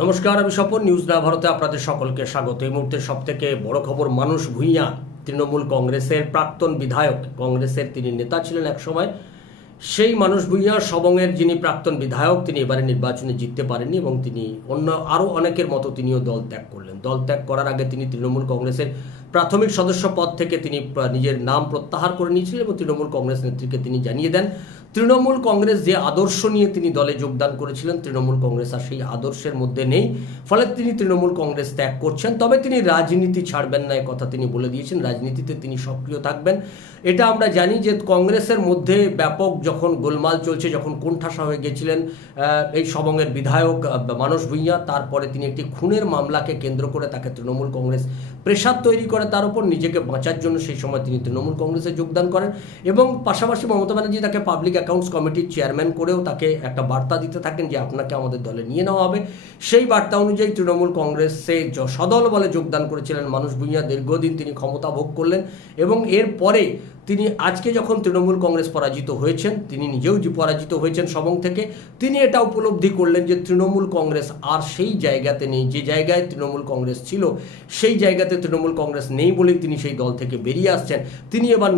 নমস্কার, আমি স্বপন। নিউজ নয়া ভারতে আপনাদের সকলকে স্বাগত। এই মুহূর্তে সবথেকে বড় খবর, মানস ভূঁইয়া তৃণমূল কংগ্রেসের প্রাক্তন বিধায়ক, কংগ্রেসের তিনি নেতা ছিলেন একসময়। সেই মানস ভূঁইয়া সবংয়ের যিনি প্রাক্তন বিধায়ক, তিনি এবারে নির্বাচনে জিততে পারেননি এবং তিনি অন্য আরও অনেকের মতো তিনিও দল ত্যাগ করলেন। দল ত্যাগ করার আগে তিনি তৃণমূল কংগ্রেসের প্রাথমিক সদস্য পদ থেকে তিনি নিজের নাম প্রত্যাহার করে নিয়েছিলেন এবং তৃণমূল কংগ্রেস নেত্রীকে তিনি জানিয়ে দেন তৃণমূল কংগ্রেস যে আদর্শ নিয়ে তিনি দলে যোগদান করেছিলেন, তৃণমূল কংগ্রেস আর সেই আদর্শের মধ্যে নেই। ফলে তিনি তৃণমূল কংগ্রেস ত্যাগ করছেন। তবে তিনি রাজনীতি ছাড়বেন না, কথা তিনি বলে দিয়েছেন। রাজনীতিতে তিনি সক্রিয় থাকবেন। এটা আমরা জানি যে কংগ্রেসের মধ্যে ব্যাপক যখন গোলমাল চলছে, যখন কোণঠাসা হয়ে গেছিলেন এই সবংয়ের বিধায়ক মানস ভূঁইয়া, তারপরে তিনি একটি খুনের মামলাকে কেন্দ্র করে তাকে তৃণমূল কংগ্রেস প্রেশার তৈরি করে তার উপর নিজেকে বাঁচার জন্য। সেই সময় তিনি তৃণমূল কংগ্রেসে যোগদান করেন এবং পাশাপাশি মমতা ব্যানার্জি তাকে পাবলিক অ্যাকাউন্টস কমিটির চেয়ারম্যান করেও তাকে একটা বার্তা দিতে থাকেন যে আপনাকে আমাদের দলে নিয়ে নেওয়া হবে। সেই বার্তা অনুযায়ী তৃণমূল কংগ্রেসে সদল বলে যোগদান করেছিলেন মানস ভূঁইয়া। দীর্ঘদিন তিনি ক্ষমতা ভোগ করলেন এবং এরপরে তিনি আজকে যখন তৃণমূল কংগ্রেস পরাজিত হয়েছেন, তিনি নিজেও যে পরাজিত হয়েছেন সবং থেকে, তিনি এটা উপলব্ধি করলেন যে তৃণমূল কংগ্রেস আর সেই জায়গাতে নেই। যে জায়গায় তৃণমূল কংগ্রেস ছিল সেই জায়গাতে তৃণমূল কংগ্রেস নেই বলেই তিনি সেই দল থেকে বেরিয়ে আসছেন। তিনি এবার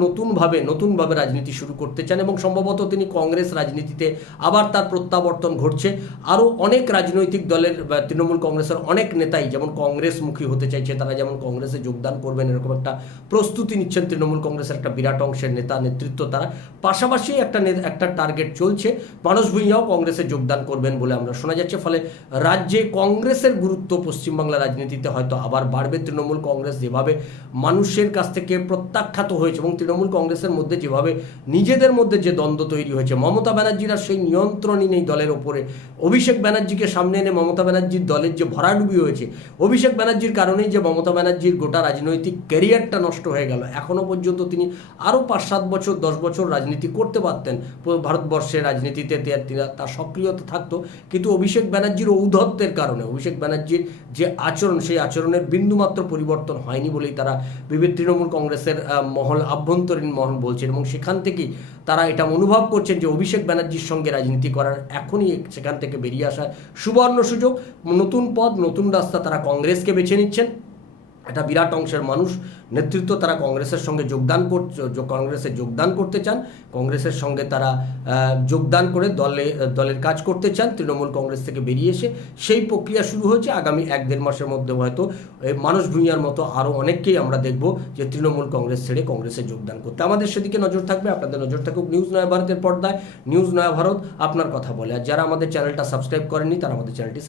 নতুনভাবে রাজনীতি শুরু করতে চান এবং সম্ভবত তিনি কংগ্রেস রাজনীতিতে আবার তার প্রত্যাবর্তন ঘটছে। আরও অনেক রাজনৈতিক দলের তৃণমূল কংগ্রেসের অনেক নেতাই যেমন কংগ্রেসমুখী হতে চাইছে, তারা যেমন কংগ্রেসে যোগদান করবেন এরকম একটা প্রস্তুতি নিচ্ছেন। তৃণমূল কংগ্রেসের একটা বিরাট অংশের নেতৃত্ব তারা। পাশাপাশি একটা টার্গেট চলছে, মানস ভূঁইয়াও কংগ্রেসে যোগদান করবেন বলে আমরা শোনা যাচ্ছে। ফলে রাজ্যে কংগ্রেসের গুরুত্ব পশ্চিমবাংলা রাজনীতিতে হয়তো আবার বাড়বে। তৃণমূল কংগ্রেস যেভাবে মানুষের কাছ থেকে প্রত্যাখ্যাত হয়েছে এবং তৃণমূল কংগ্রেসের মধ্যে যেভাবে নিজেদের মধ্যে যে দ্বন্দ্ব তৈরি হয়েছে, মমতা ব্যানার্জির আর সেই নিয়ন্ত্রণই নেই দলের ওপরে। অভিষেক ব্যানার্জিকে সামনে এনে মমতা ব্যানার্জির দলের যে ভরাডুবি হয়েছে, অভিষেক ব্যানার্জির কারণেই যে মমতা ব্যানার্জির গোটা রাজনৈতিক ক্যারিয়ারটা নষ্ট হয়ে গেল। এখনও পর্যন্ত তিনি আরও 5-7 বছর 10 বছর রাজনীতি করতে পারতেন, ভারতবর্ষের রাজনীতিতে তার সক্রিয়তা থাকতো। কিন্তু অভিষেক ব্যানার্জির ঔদ্ধত্যের কারণে, অভিষেক ব্যানার্জির যে আচরণ, সেই আচরণের বিন্দুমাত্র পরিবর্তন হয়নি বলেই তারা বিভিন্ন তৃণমূল কংগ্রেসের আভ্যন্তরীণ মহল বলছেন এবং সেখান থেকেই তারা এটা অনুভব করছেন যে অভিষেক ব্যানার্জির সঙ্গে রাজনীতি করার এখনই সেখান থেকে বেরিয়ে আসার সুবর্ণ সুযোগ। নতুন পথ, নতুন রাস্তা তারা কংগ্রেসকে বেছে নিচ্ছেন। একটা বিরাট অংশের মানুষ নেতৃত্ব তারা কংগ্রেসে যোগদান করতে চান। কংগ্রেসের সঙ্গে তারা যোগদান করে দলের কাজ করতে চান। তৃণমূল কংগ্রেস থেকে বেরিয়ে এসে সেই প্রক্রিয়া শুরু হয়েছে। আগামী 1-1.5 মাসের মধ্যে হয়তো মানস ভূঁইয়ার মতো আরও অনেককেই আমরা দেখব যে তৃণমূল কংগ্রেস ছেড়ে কংগ্রেসে যোগদান করতে। আমাদের সেদিকে নজর থাকবে, আপনাদের নজর থাকুক নিউজ নয়া ভারতের পর্দায়। নিউজ নয়া ভারত আপনার কথা বলে। আর যারা আমাদের চ্যানেলটা সাবস্ক্রাইব করেননি তারা আমাদের চ্যানেলটি